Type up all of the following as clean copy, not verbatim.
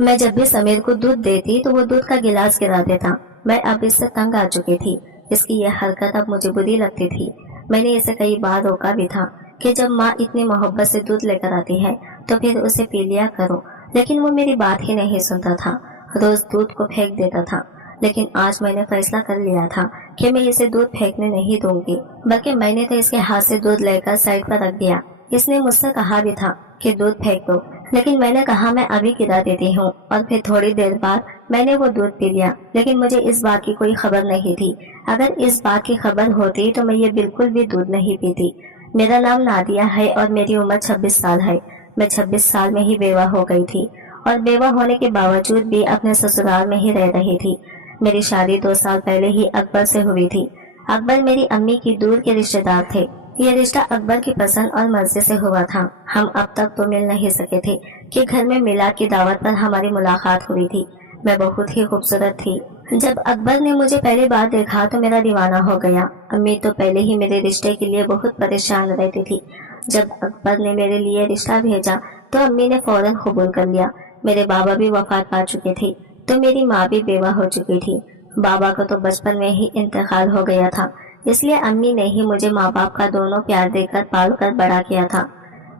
मैं जब भी समीर को दूध देती तो वो दूध का गिलास गिरा देता। मैं अब इससे तंग आ चुकी थी। इसकी यह हरकत अब मुझे बुरी लगती थी। मैंने इसे कई बार रोका भी था कि जब माँ इतनी मोहब्बत से दूध लेकर आती है तो फिर उसे पी लिया करो, लेकिन वो मेरी बात ही नहीं सुनता था। रोज दूध को फेंक देता था। लेकिन आज मैंने फैसला कर लिया था कि मैं इसे दूध फेंकने नहीं दूंगी, बल्कि मैंने तो इसके हाथ से दूध लेकर साइड पर रख दिया। इसने मुझसे कहा भी था कि दूध फेंक दो, लेकिन मैंने कहा मैं अभी गिरा देती हूँ, और फिर थोड़ी देर बाद मैंने वो दूध पी लिया। लेकिन मुझे इस बात की कोई खबर नहीं थी। अगर इस बात की खबर होती तो मैं ये बिल्कुल भी दूध नहीं पीती। मेरा नाम नादिया है और मेरी उम्र 26 साल है। मैं 26 साल में ही बेवा हो गई थी और बेवा होने के बावजूद भी अपने ससुराल में ही रह रही थी। मेरी शादी 2 साल पहले ही अकबर से हुई थी। अकबर मेरी अम्मी की दूर के रिश्तेदार थे। ये रिश्ता अकबर की पसंद और मर्जी से हुआ था। हम अब तक तो मिल नहीं सके थे कि घर में मिलाद की दावत पर हमारी मुलाकात हुई थी। मैं बहुत ही खूबसूरत थी। जब अकबर ने मुझे पहली बार देखा तो मेरा दीवाना हो गया। अम्मी तो पहले ही मेरे रिश्ते के लिए बहुत परेशान रहती थी। जब अकबर ने मेरे लिए रिश्ता भेजा तो अम्मी ने फौरन कबूल कर लिया। मेरे बाबा भी वफात पा चुके थे तो मेरी माँ भी बेवा हो चुकी थी। बाबा को तो बचपन में ही इंतकाल हो गया था, इसलिए अम्मी ने ही मुझे माँ बाप का दोनों प्यार देकर पाल कर बड़ा किया था।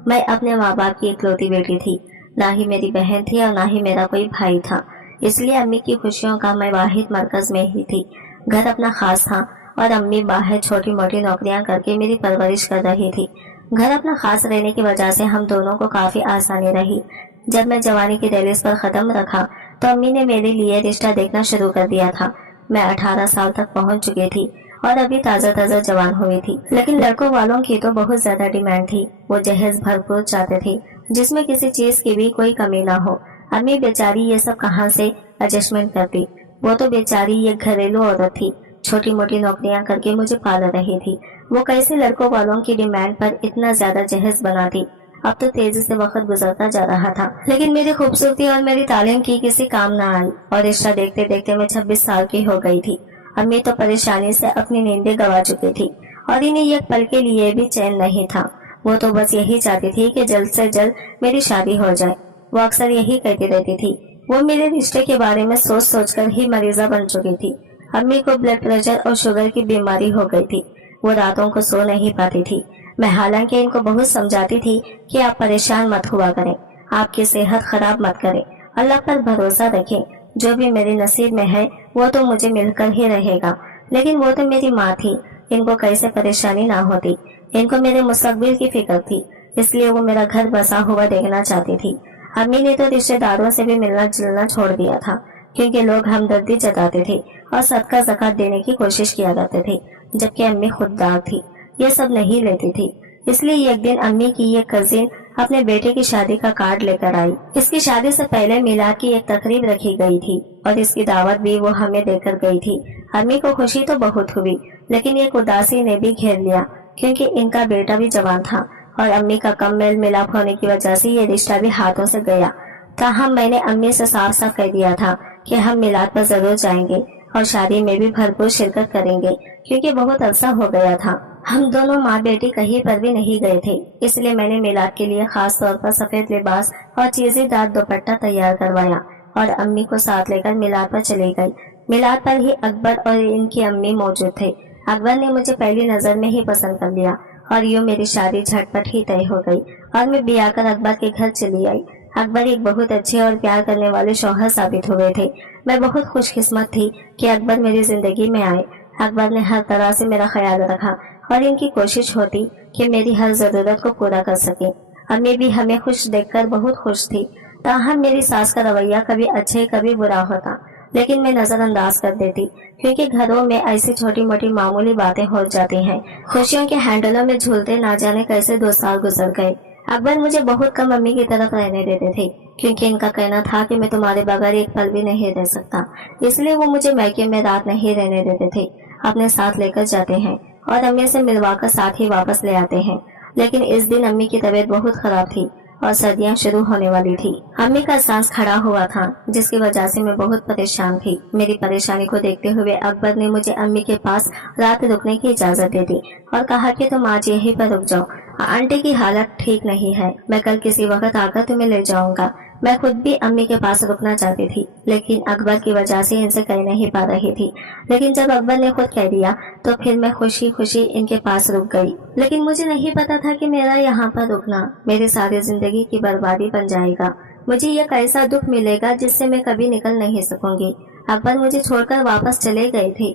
मैं अपने माँ बाप की इकलौती बेटी थी। ना ही मेरी बहन थी और ना ही मेरा कोई भाई था, इसलिए अम्मी की खुशियों का मैं वाहिद मरकज में ही थी। घर अपना खास था और अम्मी बाहर छोटी मोटी नौकरियां करके मेरी परवरिश कर रही थी। घर अपना खास रहने की वजह से हम दोनों को काफी आसानी रही। जब मैं जवानी की दहलीज पर कदम रखा तो अम्मी ने मेरे लिए रिश्ता देखना शुरू कर दिया था। मैं 18 साल तक पहुंच चुकी थी और अभी ताज़ा ताज़ा जवान हुई थी, लेकिन लड़कों वालों की तो बहुत ज्यादा डिमांड थी। वो जहेज भरपूर चाहते थे जिसमें किसी चीज की भी कोई कमी ना हो। अम्मी बेचारी ये सब कहाँ से एडजस्टमेंट करती। वो तो बेचारी ये घरेलू औरत थी, छोटी मोटी नौकरियां करके मुझे पाल रही थी। वो कैसे लड़कों वालों की डिमांड पर इतना ज्यादा जहेज बनाती। अब तो तेजी से वक्त गुजरता जा रहा था, लेकिन मेरी खूबसूरती और मेरी तालीम की किसी काम न आई और रिश्ता देखते देखते मैं 26 साल की हो गई थी। अम्मी तो परेशानी से अपनी नींदें गंवा चुकी थी और इन्हें एक पल के लिए भी चैन नहीं था। वो तो बस यही चाहती थी कि जल्द से जल्द मेरी शादी हो जाए। वो अक्सर यही कहती रहती थी। वो मेरे रिश्ते के बारे में सोच सोच कर ही मरीजा बन चुकी थी। अम्मी को ब्लड प्रेशर और शुगर की बीमारी हो गई थी। वो रातों को सो नहीं पाती थी। मैं हालांकि इनको बहुत समझाती थी कि आप परेशान मत हुआ करें, आपकी सेहत खराब मत करें, अल्लाह पर भरोसा रखें, जो भी मेरे नसीब में है वो तो मुझे मिलकर ही रहेगा। लेकिन वो तो मेरी माँ थी, इनको कैसे परेशानी ना होती। इनको मेरे मुस्तकबिल की फिक्र थी, इसलिए वो मेरा घर बसा हुआ देखना चाहती थी। अम्मी ने तो रिश्तेदारों से भी मिलना जुलना छोड़ दिया था, क्योंकि लोग हमदर्दी जताते थे और सदका ज़कात देने की कोशिश किया करते थे, जबकि अम्मी खुददार थी, ये सब नहीं लेती थी। इसलिए एक दिन अम्मी की ये कजिन अपने बेटे की शादी का कार्ड लेकर आई। इसकी शादी से पहले मिलाद की एक तकरीब रखी गई थी और इसकी दावत भी वो हमें देकर गई थी। अम्मी को खुशी तो बहुत हुई, लेकिन एक उदासी ने भी घेर लिया, क्योंकि इनका बेटा भी जवान था और अम्मी का कम मेल मिलाप होने की वजह से ये रिश्ता भी हाथों से गया। ताहम मैंने अम्मी से साफ साफ कह दिया था कि हम मिलाद पर जरूर जाएंगे और शादी में भी भरपूर शिरकत करेंगे, क्योंकि बहुत अरसा हो गया था हम दोनों माँ बेटी कहीं पर भी नहीं गए थे। इसलिए मैंने मिलाद के लिए खास तौर पर सफेद लिबास और चीजेदार दुपट्टा तैयार करवाया और अम्मी को साथ लेकर मिलाद पर चली गई। मिलाद पर ही अकबर और इनकी अम्मी मौजूद थे। अकबर ने मुझे पहली नजर में ही पसंद कर लिया और यूँ मेरी शादी झटपट ही तय हो गई और मैं ब्याह कर अकबर के घर चली आई। अकबर एक बहुत अच्छे और प्यार करने वाले शौहर साबित हुए थे। मैं बहुत खुशकिस्मत थी कि अकबर मेरी जिंदगी में आए। अकबर ने हर तरह से मेरा ख्याल रखा और इनकी कोशिश होती कि मेरी हर जरूरत को पूरा कर सके। अम्मी भी हमें खुश देखकर बहुत खुश थी। ताहम मेरी सास का रवैया कभी अच्छे कभी बुरा होता, लेकिन मैं नजरअंदाज कर देती, क्योंकि घरों में ऐसी छोटी मोटी मामूली बातें हो जाती हैं। खुशियों के हैंडलों में झूलते ना जाने कैसे 2 साल गुजर गए। अकबर मुझे बहुत कम अम्मी की तरफ रहने देते थे, क्योंकि इनका कहना था कि मैं तुम्हारे बगैर एक पल भी नहीं रह सकता। इसलिए वो मुझे मैके में रात नहीं रहने देते थे, अपने साथ लेकर जाते हैं और अम्मी से मिलवाकर साथ ही वापस ले आते हैं। लेकिन इस दिन अम्मी की तबीयत बहुत खराब थी और सर्दियां शुरू होने वाली थी। अम्मी का सांस खड़ा हुआ था, जिसकी वजह से मैं बहुत परेशान थी। मेरी परेशानी को देखते हुए अकबर ने मुझे अम्मी के पास रात रुकने की इजाजत दे दी और कहा कि तुम आज यहीं पर रुक जाओ, आंटी की हालत ठीक नहीं है, मैं कल किसी वक्त आकर तुम्हें ले जाऊंगा। मैं खुद भी अम्मी के पास रुकना चाहती थी, लेकिन अकबर की वजह से इनसे कह नहीं पा रही थी। लेकिन जब अकबर ने खुद कह दिया तो फिर मैं खुशी खुशी इनके पास रुक गई। लेकिन मुझे नहीं पता था कि मेरा यहाँ पर रुकना मेरी सारी जिंदगी की बर्बादी बन जाएगा। मुझे यह कैसा दुख मिलेगा जिससे मैं कभी निकल नहीं सकूंगी। अकबर मुझे छोड़कर वापस चले गए थे।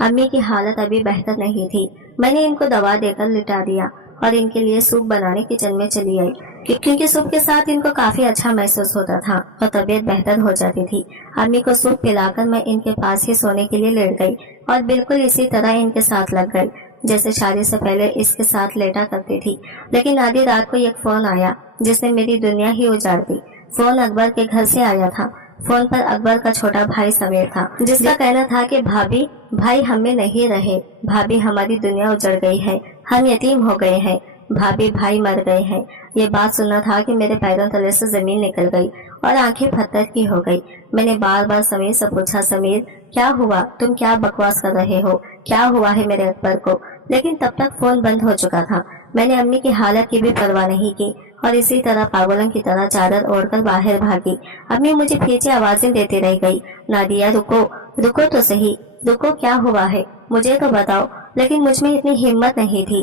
अम्मी की हालत अभी बेहतर नहीं थी। मैंने इनको दवा देकर लिटा दिया और इनके लिए सूप बनाने किचन में चली आई, क्योंकि सूप के साथ इनको काफी अच्छा महसूस होता था और तबीयत बेहतर हो जाती थी। अम्मी को सूप पिलाकर मैं इनके पास ही सोने के लिए लेट गई और बिल्कुल इसी तरह इनके साथ लग गई जैसे शादी से पहले इसके साथ लेटा करती थी। लेकिन आधी रात को एक फोन आया जिसने मेरी दुनिया ही उजाड़ दी। फोन अकबर के घर से आया था। फोन पर अकबर का छोटा भाई समीर था, जिसका कहना था कि भाभी भाई हम में नहीं रहे, भाभी हमारी दुनिया उजड़ गई है, हम यतीम हो गए हैं, भाभी भाई मर गए हैं। ये बात सुनना था कि मेरे पैरों तले से जमीन निकल गई और आंखें पत्थर की हो गई। मैंने बार बार समीर से पूछा, समीर क्या हुआ, तुम क्या बकवास कर रहे हो, क्या हुआ है मेरे अकबर को? लेकिन तब तक फोन बंद हो चुका था। मैंने अम्मी की हालत की भी परवाह नहीं की और इसी तरह पागलों की तरह चादर ओढ़कर बाहर भागी। अम्मी मुझे पीछे आवाजें देती रह गई, नादिया रुको, रुको तो सही, रुको, क्या हुआ है, मुझे तो बताओ। लेकिन मुझ में इतनी हिम्मत नहीं थी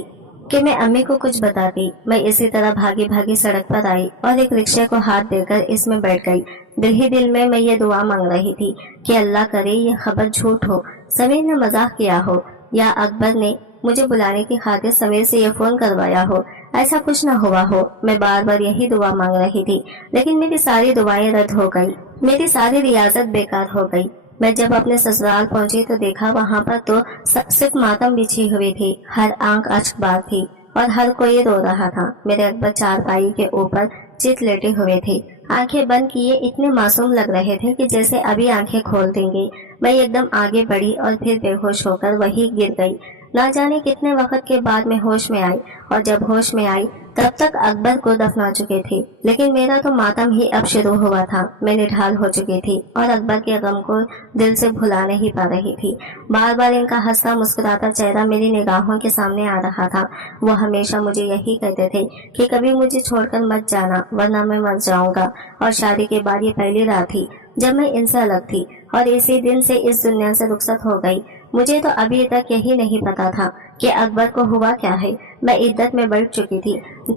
कि मैं अम्मी को कुछ बताती। मैं इसी तरह भागी भागी सड़क पर आई और एक रिक्शे को हाथ देकर इसमें बैठ गई। दिल ही दिल में मैं ये दुआ मांग रही थी कि अल्लाह करे ये खबर झूठ हो, समीर ने मजाक किया हो या अकबर ने मुझे बुलाने की खातिर समीर से ये फोन करवाया हो, ऐसा कुछ न हुआ हो। मैं बार बार यही दुआ मांग रही थी, लेकिन मेरी सारी दुआएं रद्द हो गई, मेरी सारी रियाजत बेकार हो गई। मैं जब अपने ससुराल पहुंची तो देखा वहाँ पर तो सिर्फ मातम बिछी हुई थी, हर आंख अश्कबार थी और हर कोई रो रहा था। मेरे अकबर चारपाई के ऊपर चित लेटे हुए थे, आंखें बंद किए इतने मासूम लग रहे थे कि जैसे अभी आंखें खोल देंगे। मैं एकदम आगे बढ़ी और फिर बेहोश होकर वही गिर गई। ना जाने कितने वक्त के बाद मैं होश में आई और जब होश में आई तब तक अकबर को दफना चुके थे। लेकिन मेरा तो मातम ही अब शुरू हुआ था। मैं निढाल हो चुकी थी और अकबर के गम को दिल से भुला नहीं पा रही थी। बार बार इनका हंसता मुस्कुराता चेहरा मेरी निगाहों के सामने आ रहा था। वो हमेशा मुझे यही कहते थे कि कभी मुझे छोड़कर मत जाना वरना मैं मर जाऊंगा। और शादी के बाद ये पहली रात थी जब मैं इनसे अलग थी और इसी दिन से इस दुनिया से रुखसत हो गई। मुझे तो अभी तक यही नहीं पता था कि अकबर को हुआ क्या है। मैं इद्दत में बैठ चुकी थी।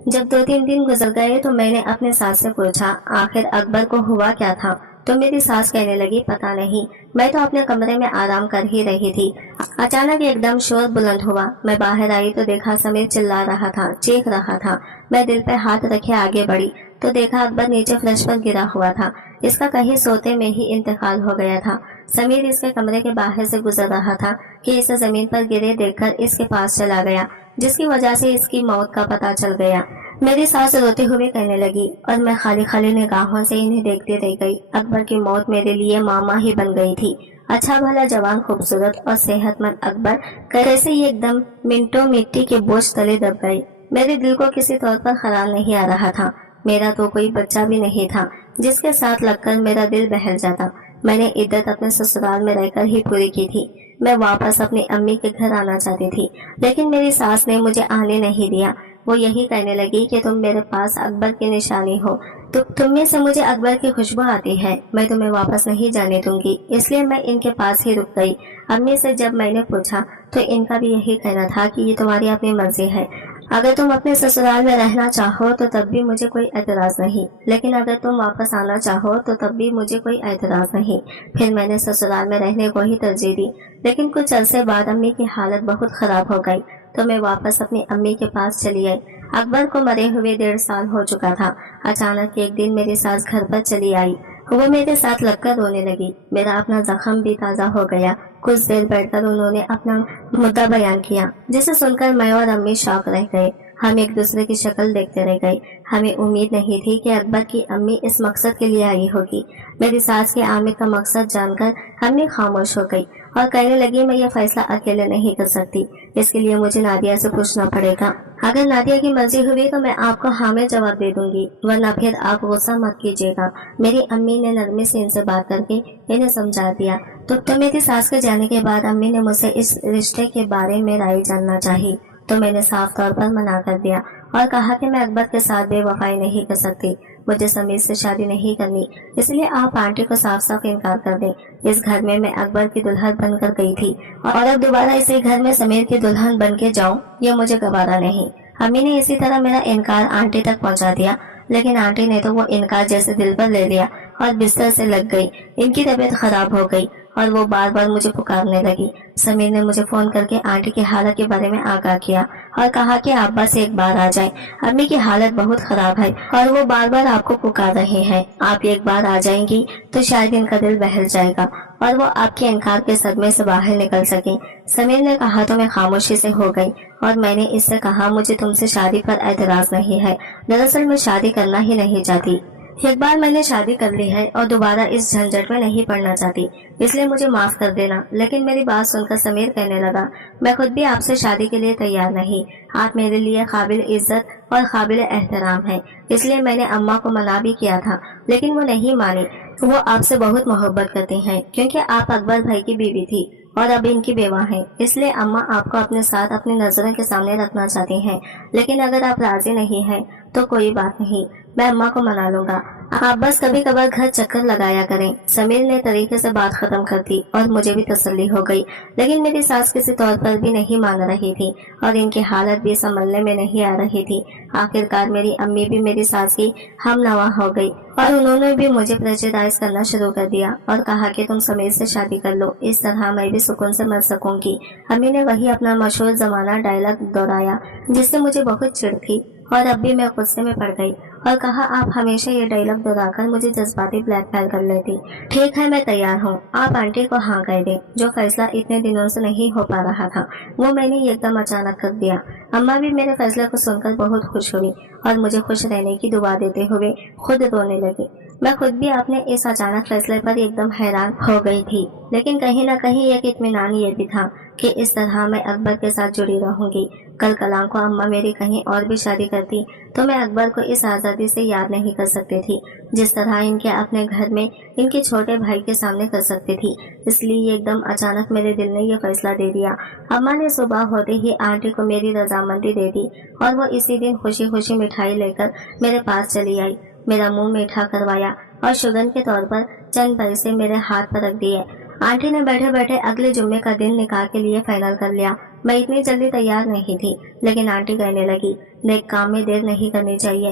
जब 2-3 दिन गुजर गए तो मैंने अपने सास से पूछा, आखिर अकबर को हुआ क्या था? तो मेरी सास कहने लगी, पता नहीं, मैं तो अपने कमरे में आराम कर ही रही थी। अचानक एकदम शोर बुलंद हुआ। मैं बाहर आई तो देखा समीर चिल्ला रहा था, चीख रहा था। मैं दिल पे हाथ रखे आगे बढ़ी तो देखा अकबर नीचे फर्श पर गिरा हुआ था। इसका कहीं सोते में ही इंतकाल हो गया था। समीर इसके कमरे के बाहर से गुजर रहा था कि इसे जमीन पर गिरे देखकर इसके पास चला गया, जिसकी वजह से इसकी मौत का पता चल गया। मेरी सास रोते हुए कहने लगी और मैं खाली खाली निगाहों से इन्हें देखती रह गई। अकबर की मौत मेरे लिए मामा ही बन गई थी। अच्छा भला जवान खूबसूरत और सेहतमंद अकबर कैसे ही एकदम मिनटों मिट्टी के बोझ तले दब गए। मेरे दिल को किसी तौर पर ख्याल नहीं आ रहा था। मेरा तो कोई बच्चा भी नहीं था जिसके साथ लगकर मेरा दिल बहल जाता। मैंने इद्दत अपने ससुराल में रहकर ही पूरी की थी। मैं वापस अपनी अम्मी के घर आना चाहती थी, लेकिन मेरी सास ने मुझे आने नहीं दिया। वो यही कहने लगी कि तुम मेरे पास अकबर की निशानी हो, तो तुम में से मुझे अकबर की खुशबू आती है, मैं तुम्हें वापस नहीं जाने दूंगी। इसलिए मैं इनके पास ही रुक गई। अम्मी से जब मैंने पूछा तो इनका भी यही कहना था कि ये तुम्हारी अपनी मर्जी है। अगर तुम अपने ससुराल में रहना चाहो तो तब भी मुझे कोई एतराज नहीं, लेकिन अगर तुम वापस आना चाहो तो तब भी मुझे कोई एतराज नहीं। फिर मैंने ससुराल में रहने को ही तरजीह दी। लेकिन कुछ अरसे बाद अम्मी की हालत बहुत खराब हो गई तो मैं वापस अपनी अम्मी के पास चली आई। अकबर को मरे हुए 1.5 साल हो चुका था। अचानक एक दिन मेरी सास घर पर चली आई। वो मेरे साथ लगकर रोने लगी। मेरा अपना जख्म भी ताज़ा हो गया। कुछ देर बैठकर उन्होंने अपना मुद्दा बयान किया, जिसे सुनकर मैं और अम्मी शॉक रह गए। हम एक दूसरे की शक्ल देखते रह गए। हमें उम्मीद नहीं थी कि अकबर की अम्मी इस मकसद के लिए आई होगी। मेरी सास के आने का मकसद जानकर अम्मी खामोश हो गई और कहने लगी, मैं ये फैसला अकेले नहीं कर सकती, इसके लिए मुझे नादिया से पूछना पड़ेगा। अगर नादिया की मर्जी हुई तो मैं आपको हाँ में जवाब दे दूंगी, वरना फिर आप गुस्सा मत कीजिएगा। मेरी अम्मी ने नरमी से इनसे बात करके इन्हें समझा दिया। तो मेरी सास के जाने के बाद अम्मी ने मुझसे इस रिश्ते के बारे में राय जानना चाहिए, तो मैंने साफ तौर पर मना कर दिया और कहा कि मैं अकबर के साथ बेवफाई नहीं कर सकती। मुझे समीर से शादी नहीं करनी, इसलिए आप आंटी को साफ साफ इनकार कर दें। इस घर में मैं अकबर की दुल्हन बनकर गई थी और अब दोबारा इसी घर में समीर की दुल्हन बन के जाऊँ, ये मुझे गवारा नहीं। अम्मी ने इसी तरह मेरा इनकार आंटी तक पहुँचा दिया, लेकिन आंटी ने तो वो इनकार जैसे दिल पर ले लिया और बिस्तर से लग गई। इनकी तबीयत खराब हो गई और वो बार बार मुझे पुकारने लगी। समीर ने मुझे फोन करके आंटी की हालत के बारे में आगाह किया और कहा कि आप बस एक बार आ जाएं। अम्मी की हालत बहुत खराब है और वो बार बार आपको पुकार रहे हैं। आप एक बार आ जाएंगी तो शायद इनका दिल बहल जाएगा और वो आपके इनकार के सदमे से बाहर निकल सके। समीर ने कहा तो मैं खामोशी से हो गई और मैंने इससे कहा मुझे तुमसे शादी पर एतराज नहीं है, दरअसल मैं शादी करना ही नहीं चाहती। एक बार मैंने शादी कर ली है और दोबारा इस झंझट में नहीं पड़ना चाहती, इसलिए मुझे माफ कर देना। लेकिन मेरी बात सुनकर समीर कहने लगा, मैं खुद भी आपसे शादी के लिए तैयार नहीं। आप मेरे लिए काबिल इज्जत और काबिल एहतराम हैं, इसलिए मैंने अम्मा को मना भी किया था, लेकिन वो नहीं मानी। वो आपसे बहुत मोहब्बत करते हैं क्योंकि आप अकबर भाई की बीवी थी और अब इनकी बेवा हैं, इसलिए अम्मा आपको अपने साथ अपनी नजरों के सामने रखना चाहती हैं। लेकिन अगर आप राजी नहीं हैं तो कोई बात नहीं, मैं अम्मा को मना लूंगा। आप बस कभी कभार घर चक्कर लगाया करें। समीर ने तरीके से बात खत्म कर दी और मुझे भी तसल्ली हो गई। लेकिन मेरी सास किसी तौर पर भी नहीं मान रही थी और इनकी हालत भी संभलने में नहीं आ रही थी। आखिरकार मेरी अम्मी भी मेरी सास की हमनवा हो गई और उन्होंने भी मुझे प्रेशराइज करना शुरू कर दिया और कहा कि तुम समीर से शादी कर लो, इस तरह मैं भी सुकून से मर सकूंगी। अम्मी ने वही अपना मशहूर जमाना डायलॉग दोहराया जिससे मुझे बहुत चिढ़ थी और अब भी मैं गुस्से में पड़ गई और कहा, आप हमेशा ये डायलॉग दोहराकर मुझे जज्बाती ब्लैकमेल कर लेती। ठीक है, मैं तैयार हूँ, आप आंटी को हाँ कह दें। जो फैसला इतने दिनों से नहीं हो पा रहा था वो मैंने एकदम अचानक कर दिया। अम्मा भी मेरे फैसले को सुनकर बहुत खुश हुई और मुझे खुश रहने की दुआ देते हुए खुद रोने लगी। मैं खुद भी अपने इस अचानक फैसले पर एकदम हैरान हो गई थी, लेकिन कहीं न कहीं एक इत्मीनान ये भी था कि इस तरह मैं अकबर के साथ जुड़ी रहूंगी। कल कलाम को अम्मा मेरी कहीं और भी शादी करती तो मैं अकबर को इस आज़ादी से याद नहीं कर सकती थी जिस तरह इनके अपने घर में इनके छोटे भाई के सामने कर सकती थी। इसलिए एकदम अचानक मेरे दिल ने यह फैसला दे दिया। अम्मा ने सुबह होते ही आंटी को मेरी रजामंदी दे दी और वो इसी दिन खुशी खुशी मिठाई लेकर मेरे पास चली आई। मेरा मुंह मीठा करवाया और शुगन के तौर पर चंद पैसे मेरे हाथ पर रख दिए। आंटी ने बैठे बैठे अगले जुम्मे का दिन निकाह के लिए फाइनल कर लिया। मैं इतनी जल्दी तैयार नहीं थी, लेकिन आंटी कहने लगी, नेक काम में देर नहीं करनी चाहिए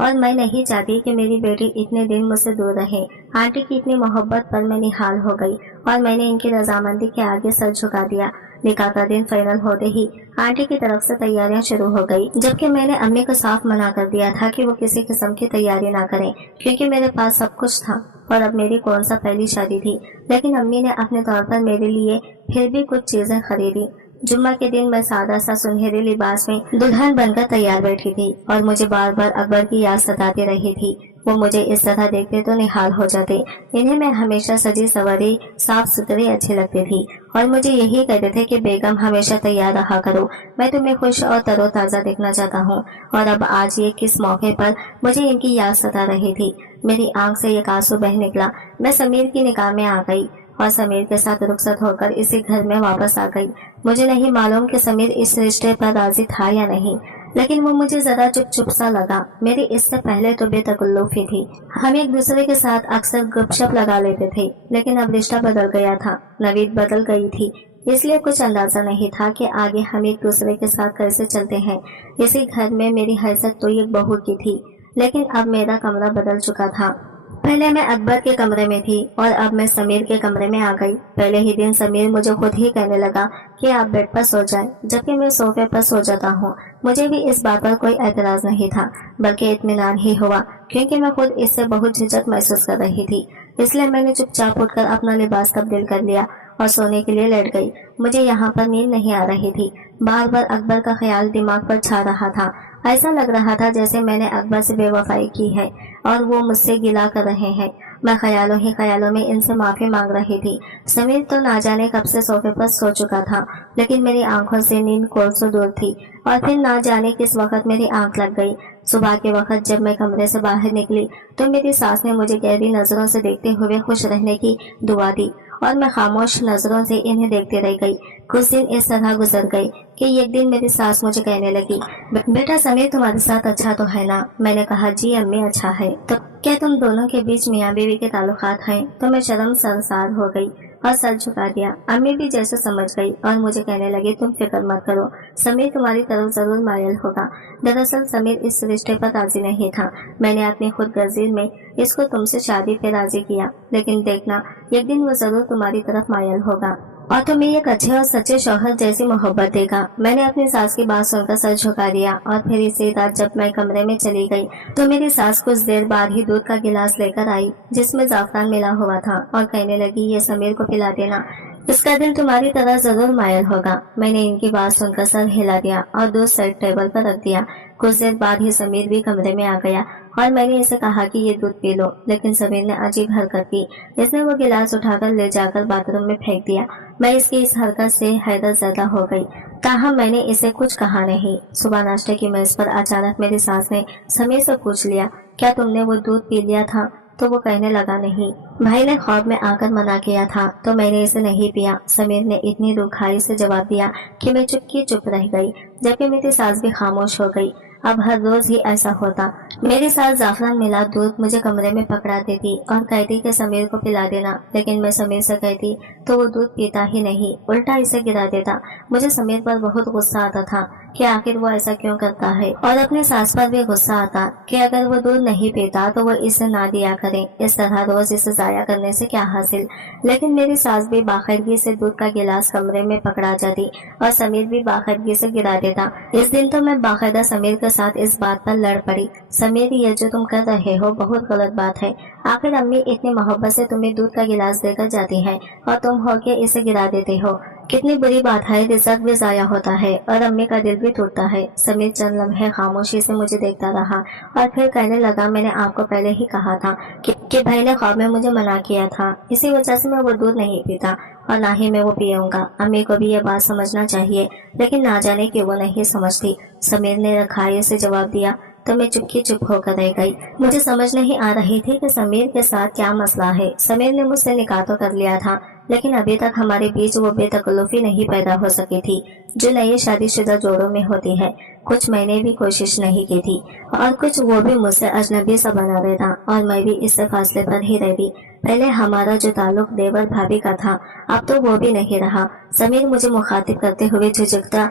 और मैं नहीं चाहती कि मेरी बेटी इतने दिन मुझसे दूर रहे। आंटी की इतनी मोहब्बत पर मैं निहाल हो गई और मैंने इनकी रजामंदी के आगे सर झुका दिया। निकाह का दिन फाइनल होते ही आंटी की तरफ से तैयारियां शुरू हो गई, जबकि मैंने अम्मी को साफ मना कर दिया था कि वो किसी किस्म की तैयारी ना करें क्योंकि मेरे पास सब कुछ था और अब मेरी कौन सा पहली शादी थी। लेकिन अम्मी ने अपने तौर पर मेरे लिए फिर भी कुछ चीजें खरीदी। जुम्मा के दिन मैं सादा सा सुनहरे लिबास में दुल्हन बनकर तैयार बैठी थी और मुझे बार बार अकबर की याद सताती रही थी। वो मुझे इस तरह देखते तो निहाल हो जाते। इन्हें मैं हमेशा सजी सवरी साफ सुथरी अच्छी लगती थी और मुझे यही कहते थे कि बेगम हमेशा तैयार रहा करो, मैं तुम्हें खुश और तरोताज़ा देखना चाहता हूँ। और अब आज ये किस मौके पर मुझे इनकी याद सता रही थी। मेरी आंख से एक आंसू बह निकला। मैं समीर की निकाह में आ गई और समीर के साथ रुखसत होकर इसी घर में वापस आ गई। मुझे नहीं मालूम कि समीर इस रिश्ते पर राजी था या नहीं, लेकिन वो मुझे जरा चुप चुप सा लगा। मेरी इससे पहले तो बेतकल्लुफी थी। हम एक दूसरे के साथ अक्सर गपशप लगा लेते थे, लेकिन अब रिश्ता बदल गया था। नवीद बदल गई थी, इसलिए कुछ अंदाजा नहीं था कि आगे हम एक दूसरे के साथ कैसे चलते हैं। इसी घर में मेरी हैसियत तो एक बहू की थी, लेकिन अब मेरा कमरा बदल चुका था। पहले मैं अकबर के कमरे में थी और अब मैं समीर के कमरे में आ गई। पहले ही दिन समीर मुझे खुद ही कहने लगा कि आप बेड पर सो जाएं, जबकि मैं सोफे पर सो जाता हूँ। मुझे भी इस बात पर कोई एतराज नहीं था, बल्कि इत्मीनान ही हुआ क्योंकि मैं खुद इससे बहुत झिझक महसूस कर रही थी। इसलिए मैंने चुपचाप उठकर अपना लिबास तब्दील कर लिया और सोने के लिए लेट गई। मुझे यहाँ पर नींद नहीं आ रही थी। बार बार अकबर का ख्याल दिमाग पर छा रहा था। ऐसा लग रहा था जैसे मैंने अकबर से बेवफाई की है और वो मुझसे गिला कर रहे हैं। मैं ख्यालों ही ख्यालों में इनसे माफी मांग रही थी। समीर तो ना जाने कब से सोफे पर सो चुका था, लेकिन मेरी आंखों से नींद कोसों दूर थी और फिर ना जाने किस वक्त मेरी आंख लग गई। सुबह के वक्त जब मैं कमरे से बाहर निकली तो मेरी सास ने मुझे गहरी नजरों से देखते हुए खुश रहने की दुआ दी और मैं खामोश नजरों से इन्हें देखती रह गई। कुछ दिन इस तरह गुजर गए कि एक दिन मेरी सास मुझे कहने लगी, बेटा समीर तुम्हारे साथ अच्छा तो है ना? मैंने कहा जी अम्मी अच्छा है। तो क्या तुम दोनों के बीच मियाँ बीवी के ताल्लुकात हैं? तो मैं शर्म संसार हो गई और सर झुका दिया। अम्मी भी जैसे समझ गई और मुझे कहने लगी, तुम फिक्र मत करो, समीर तुम्हारी तरफ जरूर मायल होगा। दरअसल समीर इस रिश्ते पर राजी नहीं था। मैंने अपनी खुदगर्जी में इसको तुमसे शादी पे राजी किया, लेकिन देखना एक दिन वो जरूर तुम्हारी तरफ मायल होगा और तुम्हें एक अच्छे और सच्चे शौहर जैसी मोहब्बत देगा। मैंने अपनी सास की बात सुनकर सर झुका दिया और फिर इसी रात जब मैं कमरे में चली गई तो मेरी सास कुछ देर बाद ही दूध का गिलास लेकर आई जिसमें जाफरान मिला हुआ था और कहने लगी, ये समीर को पिला देना, इसका दिल तुम्हारी तरह जरूर मायल होगा। मैंने इनकी बात सुनकर सर हिला दिया और दूध साइड टेबल पर रख दिया। कुछ देर बाद ही समीर भी कमरे में आ गया और मैंने इसे कहा कि ये दूध पी लो, लेकिन समीर ने अजीब हरकत की। इसने वो गिलास उठाकर ले जाकर बाथरूम में फेंक दिया। मैं इसकी इस हरकत से हैरत ज़दा हो गई, ताहम मैंने इसे कुछ कहा नहीं। सुबह नाश्ते की मेज पर अचानक मेरी सास ने समीर से पूछ लिया, क्या तुमने वो दूध पी लिया था? तो वो कहने लगा, नहीं, भाई ने ख्वाब में आकर मना किया था तो मैंने इसे नहीं पिया। समीर ने इतनी रुखाई से जवाब दिया कि मैं चुप रह गई, जबकि मेरी सास भी खामोश हो गई। अब हर रोज ही ऐसा होता। मेरी सास जाफरान मिला दूध मुझे कमरे में पकड़ा देती और कहती कि समीर को पिला देना, लेकिन मैं समीर से कहती तो वो दूध पीता ही नहीं, उल्टा इसे गिरा देता। मुझे समीर पर बहुत गुस्सा आता था कि आखिर वो ऐसा क्यों करता है, और अपनी सास पर भी गुस्सा आता कि अगर वो दूध नहीं पीता तो वो इसे ना दिया करे। इस तरह रोज इसे जाया करने से क्या हासिल। लेकिन मेरी सास भी बाखैरगी से दूध का गिलास कमरे में पकड़ा जाती और समीर भी बाखैरगी से गिरा देता। इस दिन तो मैं बाकायदा समीर के साथ इस बात पर लड़ पड़ी, समीर ये जो तुम कर रहे हो बहुत गलत बात है। आखिर अम्मी इतनी मोहब्बत से तुम्हें दूध का गिलास देकर जाती है और तुम होके इसे गिरा देते हो। कितनी बुरी बात है, रिज़्क़ भी जाया होता है और अम्मी का दिल भी टूटता है। समीर चंद लम्हे खामोशी से मुझे देखता रहा और फिर कहने लगा, मैंने आपको पहले ही कहा था कि भाई ने ख्वाब में मुझे मना किया था, इसी वजह से मैं वो दूध नहीं पीता और ना ही मैं वो पीऊंगा। अम्मी को भी ये बात समझना चाहिए, लेकिन ना जाने कि वो नहीं समझती। समीर ने रखाई से जवाब दिया तो मैं चुप होकर रह गई। मुझे समझ नहीं आ रही थी कि समीर के साथ क्या मसला है। समीर ने मुझसे निकाह तो कर लिया था, लेकिन अभी तक हमारे बीच वो बेतकल्लुफी नहीं पैदा हो सकी थी जो नए शादीशुदा जोड़ों में होती है। कुछ मैंने भी कोशिश नहीं की थी और कुछ वो भी मुझसे अजनबी सा बना रहता और मैं भी इससे फासले पर ही रहती। पहले हमारा जो ताल्लुक देवर भाभी का था, अब तो वो भी नहीं रहा। समीर मुझे मुखातिब करते हुए झिझकता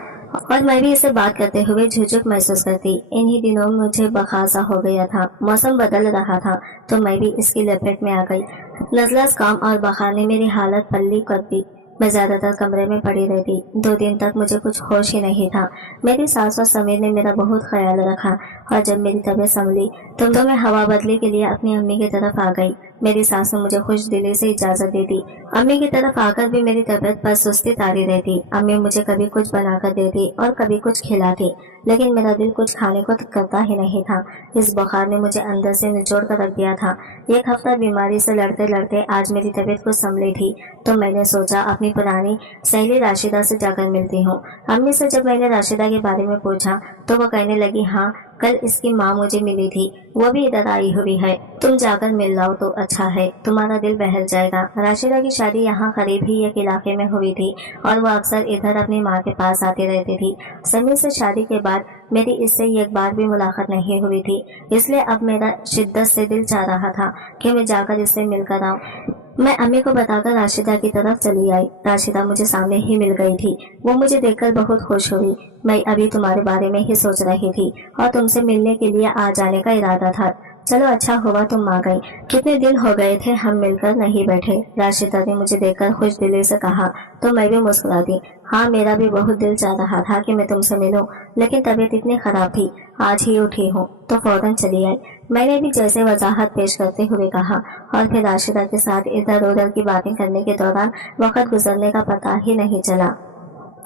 और मैं भी इसे बात करते हुए झुझक महसूस करती। इन्हीं दिनों मुझे बखासा हो गया था, मौसम बदल रहा था तो मैं भी इसकी लपेट में आ गई। नज़ला काम और बुखार ने मेरी हालत पल्ली कर दी। मैं ज्यादातर कमरे में पड़ी रहती। 2 दिन तक मुझे कुछ होश ही नहीं था। मेरी सास और समीर ने मेरा बहुत ख्याल रखा और जब मेरी तबीयत संभली तो मैं हवा बदली के लिए अपनी अम्मी की तरफ आ गई। मेरी सास ने मुझे खुश दिली से इजाजत दे दी। अम्मी की तरफ आकर भी मेरी तबीयत पर सुस्ती तारी रहती। अम्मी मुझे कभी कुछ बनाकर देती और कभी कुछ खिलाती, लेकिन मेरा दिल कुछ खाने को करता ही नहीं था। इस बुखार ने मुझे अंदर से निचोड़ कर रख दिया था। 1 हफ्ता बीमारी से लड़ते लड़ते आज मेरी तबीयत कुछ संभली थी तो मैंने सोचा अपनी पुरानी सहेली राशिदा से जाकर मिलती हूँ। अम्मी से जब मैंने राशिदा के बारे में पूछा तो वो कहने लगी, हाँ कल इसकी माँ मुझे मिली थी, वो भी इधर आई हुई है, तुम जाकर मिल लाओ तो अच्छा है, तुम्हारा दिल बहल जाएगा। राशिदा की शादी यहाँ करीब ही एक इलाके में हुई थी और वो अक्सर इधर अपनी माँ के पास आती रहती थी। समीर से शादी के बाद मेरी इससे एक बार भी मुलाकात नहीं हुई थी, इसलिए अब मेरा शिद्दत से दिल चाह रहा था कि मैं जाकर इससे मिलकर आऊँ। मैं अम्मी को बताकर राशिदा की तरफ चली आई। राशिदा मुझे सामने ही मिल गई थी। वो मुझे देखकर बहुत खुश हुई। मैं अभी तुम्हारे बारे में ही सोच रही थी और तुमसे मिलने के लिए आ जाने का इरादा था। चलो अच्छा हुआ तुम आ गई, कितने दिन हो गए थे हम मिलकर नहीं बैठे। राशिदा ने मुझे देखकर खुश दिली से कहा तो मैं भी मुस्कुरा दी। हाँ मेरा भी बहुत दिल चाह रहा था कि मैं तुमसे मिलूं, लेकिन तबीयत इतनी खराब थी, आज ही उठी हूँ तो फौरन चली आई। मैंने भी जैसे वजाहत पेश करते हुए कहा और फिर राशिदा के साथ इधर उधर की बातें करने के दौरान वक्त गुजरने का पता ही नहीं चला।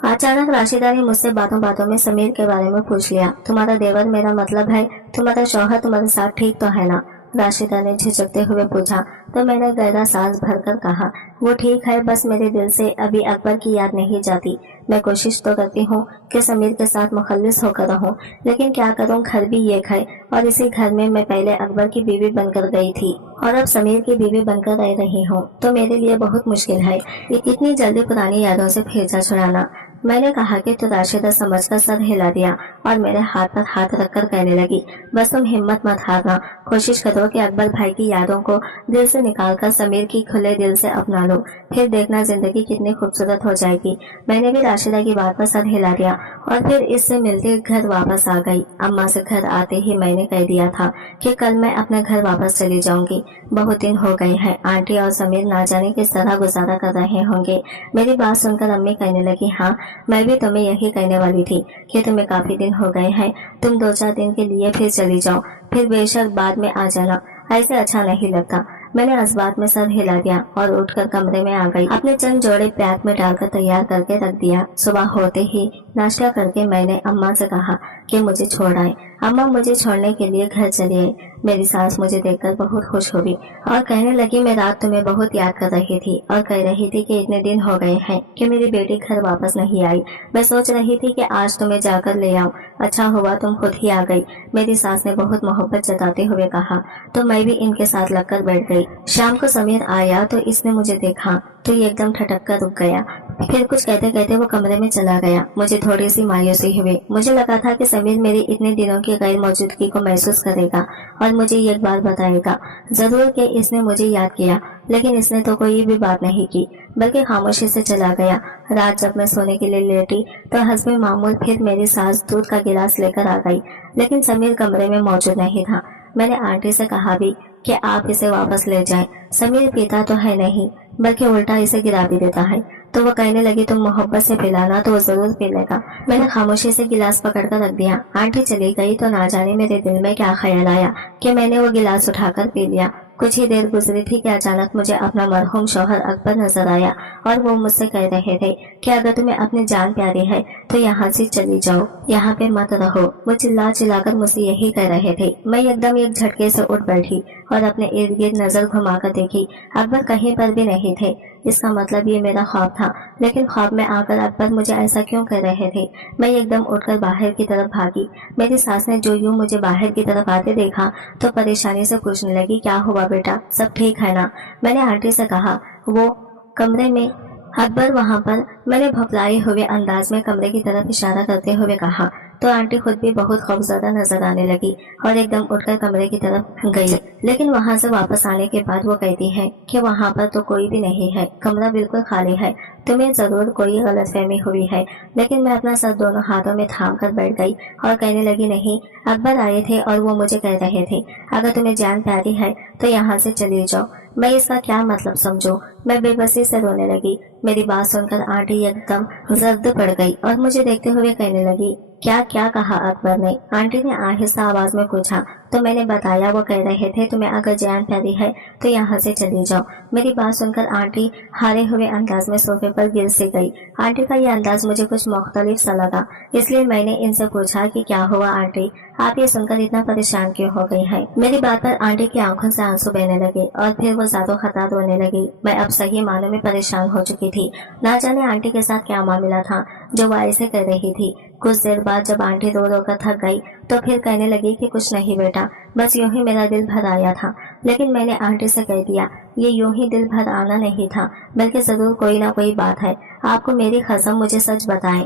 अचानक राशिदा ने मुझसे बातों बातों में समीर के बारे में पूछ लिया। तुम्हारा देवर मेरा मतलब है तुम्हारा शौहर तुम्हारे साथ ठीक तो है ना? राशिदा ने झिझकते हुए पूछा तो मैंने गहरा सांस भरकर कहा, वो ठीक है, बस मेरे दिल से अभी अकबर की याद नहीं जाती। मैं कोशिश तो करती हूँ कि समीर के साथ मुखल्लिस होकर रहूँ, लेकिन क्या करूँ, घर भी एक है और इसी घर में मैं पहले अकबर की बीवी बनकर गई थी। और अब समीर की बीवी बनकर रह रही हूँ तो मेरे लिए बहुत मुश्किल है इतनी जल्दी पुरानी यादों से भेजा छुड़ाना। मैंने कहा कि तो राशिदा समझकर सर हिला दिया और मेरे हाथ पर हाथ रखकर कहने लगी, बस तुम हिम्मत मत हारना, कोशिश करो कि अकबर भाई की यादों को दिल से निकालकर समीर की खुले दिल से अपना लो, फिर देखना जिंदगी कितनी खूबसूरत हो जाएगी। मैंने भी राशिदा की बात पर सर हिला दिया और फिर इससे मिलते घर वापस आ गई। अम्मा से घर आते ही मैंने कह दिया था कि कल मैं अपने घर वापस चली जाऊंगी। बहुत दिन हो गए हैं, आंटी और समीर ना जाने किस तरह गुजारा कर रहे होंगे। मेरी बात सुनकर अम्मी कहने लगी, हाँ मैं भी तुम्हें यही कहने वाली थी कि तुम्हें काफी दिन हो गए हैं, तुम 2-4 दिन के लिए फिर चली जाओ, फिर बेशक बाद में आ जाना, ऐसे अच्छा नहीं लगता। मैंने इस बात में सर हिला दिया और उठकर कमरे में आ गई। अपने चंद जोड़े बैग में डालकर तैयार करके रख दिया। सुबह होते ही नाश्ता करके मैंने अम्मा से कहा कि मुझे छोड़ आए। अम्मा मुझे छोड़ने के लिए घर चली आई। मेरी सास मुझे देखकर बहुत खुश हुई और कहने लगी, मैं रात तुम्हें बहुत याद कर रही थी और कह रही थी कि इतने दिन हो गए हैं कि मेरी बेटी घर वापस नहीं आई। मैं सोच रही थी कि आज तुम्हें जाकर ले आऊं, अच्छा हुआ तुम खुद ही आ गई। मेरी सास ने बहुत मोहब्बत जताते हुए कहा तो मैं भी इनके साथ लगकर बैठ गई। शाम को समीर आया तो इसने मुझे देखा तो ये एकदम ठटक कर रुक गया, फिर कुछ कहते कहते वो कमरे में चला गया। मुझे थोड़ी सी मायूसी हुई। मुझे लगा था कि समीर मेरी इतने दिनों की गैर मौजूदगी को महसूस करेगा और मुझे ये बात बताएगा जरूर कि इसने मुझे याद किया, लेकिन इसने तो कोई भी बात नहीं की बल्कि खामोशी से चला गया। रात जब मैं सोने के लिए लेटी तो हस्बे मामूल फिर मेरी सास दूध का गिलास लेकर आ गई, लेकिन समीर कमरे में मौजूद नहीं था। मैंने आंटी से कहा भी कि आप इसे वापस ले जाएं। समीर पीता तो है नहीं बल्कि उल्टा इसे गिरा भी देता है। तो वो कहने लगी तुम मोहब्बत से पिलाना तो वो जरूर पी लेगा। मैंने खामोशी से गिलास पकड़कर रख दिया। आंटी चली गई तो ना जाने मेरे दिल में क्या ख्याल आया कि मैंने वो गिलास उठाकर पी लिया। कुछ ही देर गुजरी थी कि अचानक मुझे अपना मरहूम शौहर अकबर नजर आया और वो मुझसे कह रहे थे कि अगर तुम्हें अपनी जान प्यारी है तो यहाँ से चली जाओ, यहाँ पे मत रहो। वो चिल्ला चिल्लाकर मुझसे यही कह रहे थे। मैं एकदम एक झटके से उठ बैठी और अपने इर्द गिर्द नजर घुमाकर देखी, अकबर कहीं पर भी नहीं थे। इसका मतलब ये मेरा ख्वाब था, लेकिन ख्वाब में आकर अकबर मुझे ऐसा क्यों कह रहे थे। मैं एकदम उठकर बाहर की तरफ भागी। मेरी सास ने जो यूं मुझे बाहर की तरफ आते देखा तो परेशानी से पूछने लगी, क्या हुआ बेटा, सब ठीक है ना। मैंने आंटी से कहा, वो कमरे में अकबर वहाँ पर। मैंने भपलाए हुए अंदाज में कमरे की तरफ इशारा करते हुए कहा तो आंटी खुद भी बहुत खौफजदा नजर आने लगी और एकदम उठकर कमरे की तरफ गई, लेकिन वहाँ से वापस आने के बाद वो कहती है कि वहाँ पर तो कोई भी नहीं है, कमरा बिल्कुल खाली है, तुम्हें जरूर कोई गलतफहमी हुई है। लेकिन मैं अपना सर दोनों हाथों में थाम कर बैठ गई और कहने लगी, नहीं, अकबर आए थे और वो मुझे कह रहे थे अगर तुम्हें जान प्यारी है तो यहाँ से चली जाओ। मैं इसका क्या मतलब समझूं। मैं बेबसी से रोने लगी। मेरी बात सुनकर आंटी एकदम जर्द पड़ गई और मुझे देखते हुए कहने लगी, क्या क्या कहा अकबर ने। आंटी ने आहिस्ता आवाज में पूछा तो मैंने बताया, वो कह रहे थे तुम्हें अगर जान प्यारी है तो यहाँ से चली जाओ। मेरी बात सुनकर आंटी हारे हुए अंदाज में सोफे पर गिर सी गई। आंटी का ये अंदाज मुझे कुछ मुख्तलिफ सा लगा, इसलिए मैंने इनसे पूछा कि क्या हुआ आंटी, आप ये सुनकर इतना परेशान क्यों हो गई है। मेरी बात पर आंटी की आंखों से आंसू बहने लगे और फिर वो ज़ातो खता रोने लगी। मैं अब सही मानों में परेशान हो चुकी थी। ना जाने आंटी के साथ क्या मामला था जो वो ऐसे कर रही थी। कुछ देर बाद जब आंटी रो रो कर थक गई तो फिर कहने लगी कि कुछ नहीं बेटा, बस यूं ही मेरा दिल भर आया था। लेकिन मैंने आंटी से कह दिया, ये यूं ही दिल भर आना नहीं था, बल्कि जरूर कोई ना कोई बात है। आपको मेरी कसम, मुझे सच बताएं,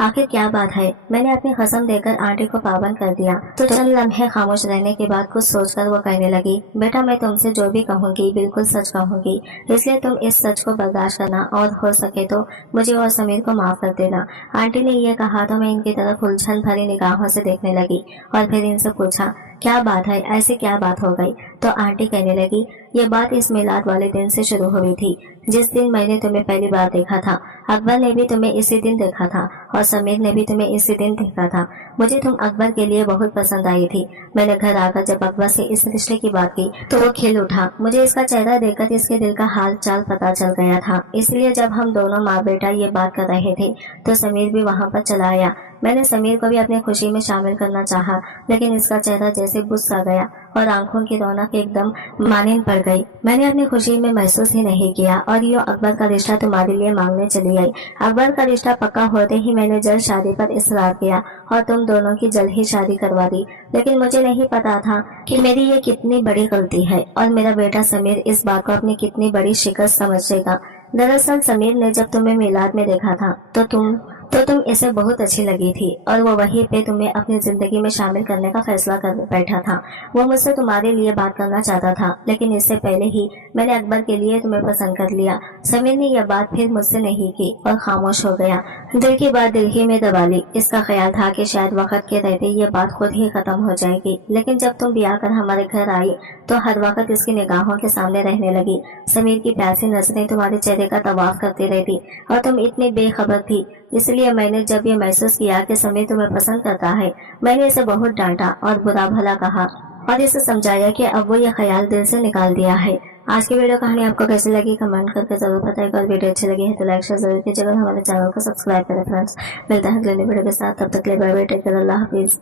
आखिर क्या बात है। मैंने अपनी कसम देकर आंटी को पाबंद कर दिया। तो चंद लम्हे खामोश रहने के बाद कुछ सोचकर वो कहने लगी, बेटा मैं तुमसे जो भी कहूँगी बिल्कुल सच कहूँगी, इसलिए तुम इस सच को बर्दाश्त करना और हो सके तो मुझे और समीर को माफ कर देना। आंटी ने यह कहा तो मैं इनकी तरफ उलझन भरी निगाहों से देखने लगी और फिर इनसे पूछा, क्या बात है, ऐसी क्या बात हो गई। तो आंटी कहने लगी, ये बात इस मिलाद वाले दिन से शुरू हुई थी जिस दिन मैंने तुम्हें पहली बार देखा था। अकबर ने भी तुम्हें इसी दिन देखा था और समीर ने भी तुम्हें इसी दिन देखा था। मुझे तुम अकबर के लिए बहुत पसंद आई थी। मैंने घर आकर जब अकबर से इस रिश्ते की बात की तो वो खिल उठा। मुझे इसका चेहरा देखकर इसके दिल का हाल चाल पता चल गया था। इसलिए जब हम दोनों माँ बेटा ये बात कर रहे थे तो समीर भी वहाँ पर चला आया। मैंने समीर को भी अपनी खुशी में शामिल करना चाहा, लेकिन इसका चेहरा जैसे बुझ सा गया और आंखों की रौनक एकदम मानिन पड़ गई। मैंने अपनी खुशी में महसूस ही नहीं किया और यूं अकबर का रिश्ता तुम्हारे लिए मांगने चली आई। अकबर का रिश्ता पक्का होते ही मैंने जल्द शादी पर इसरार किया और तुम दोनों की जल्द ही शादी करवा दी। लेकिन मुझे नहीं पता था कि मेरी ये कितनी बड़ी गलती है और मेरा बेटा समीर इस बात को अपनी कितनी बड़ी शिकस्त समझेगा। दरअसल समीर ने जब तुम्हें मिलाद में देखा था तो तुम इसे बहुत अच्छी लगी थी और वो वहीं पे तुम्हें अपनी जिंदगी में शामिल करने का फैसला कर बैठा था। वो मुझसे तुम्हारे लिए बात करना चाहता था, लेकिन इससे पहले ही मैंने अकबर के लिए तुम्हें पसंद कर लिया। समीर ने यह बात फिर मुझसे नहीं की और खामोश हो गया। दिल की बात दिल ही में दबा ली। इसका ख्याल था कि शायद वक्त के रहते ये बात खुद ही खत्म हो जाएगी, लेकिन जब तुम ब्याह कर हमारे घर आई तो हर वक्त इसकी निगाहों के सामने रहने लगी। समीर की प्यासी नजरें तुम्हारे चेहरे का तवाफ करती रहती और तुम इतनी बेखबर थी। इसलिए मैंने जब ये महसूस किया कि समीर तुम्हें पसंद करता है, मैंने इसे बहुत डांटा और बुरा भला कहा और इसे समझाया कि अब वो ये ख्याल दिल से निकाल दिया है। आज की वीडियो कहानी आपको कैसी लगी कमेंट करके जरूर बताइएगा और वीडियो अच्छी लगी है तो लाइक शेयर जरूर कीजिएगा। हमारे चैनल को सब्सक्राइब करें फ्रेंड्स। मिलता है अगले वीडियो के साथ, तब तक के लिए बाय बाय, टेक केयर, अल्लाह हाफिज।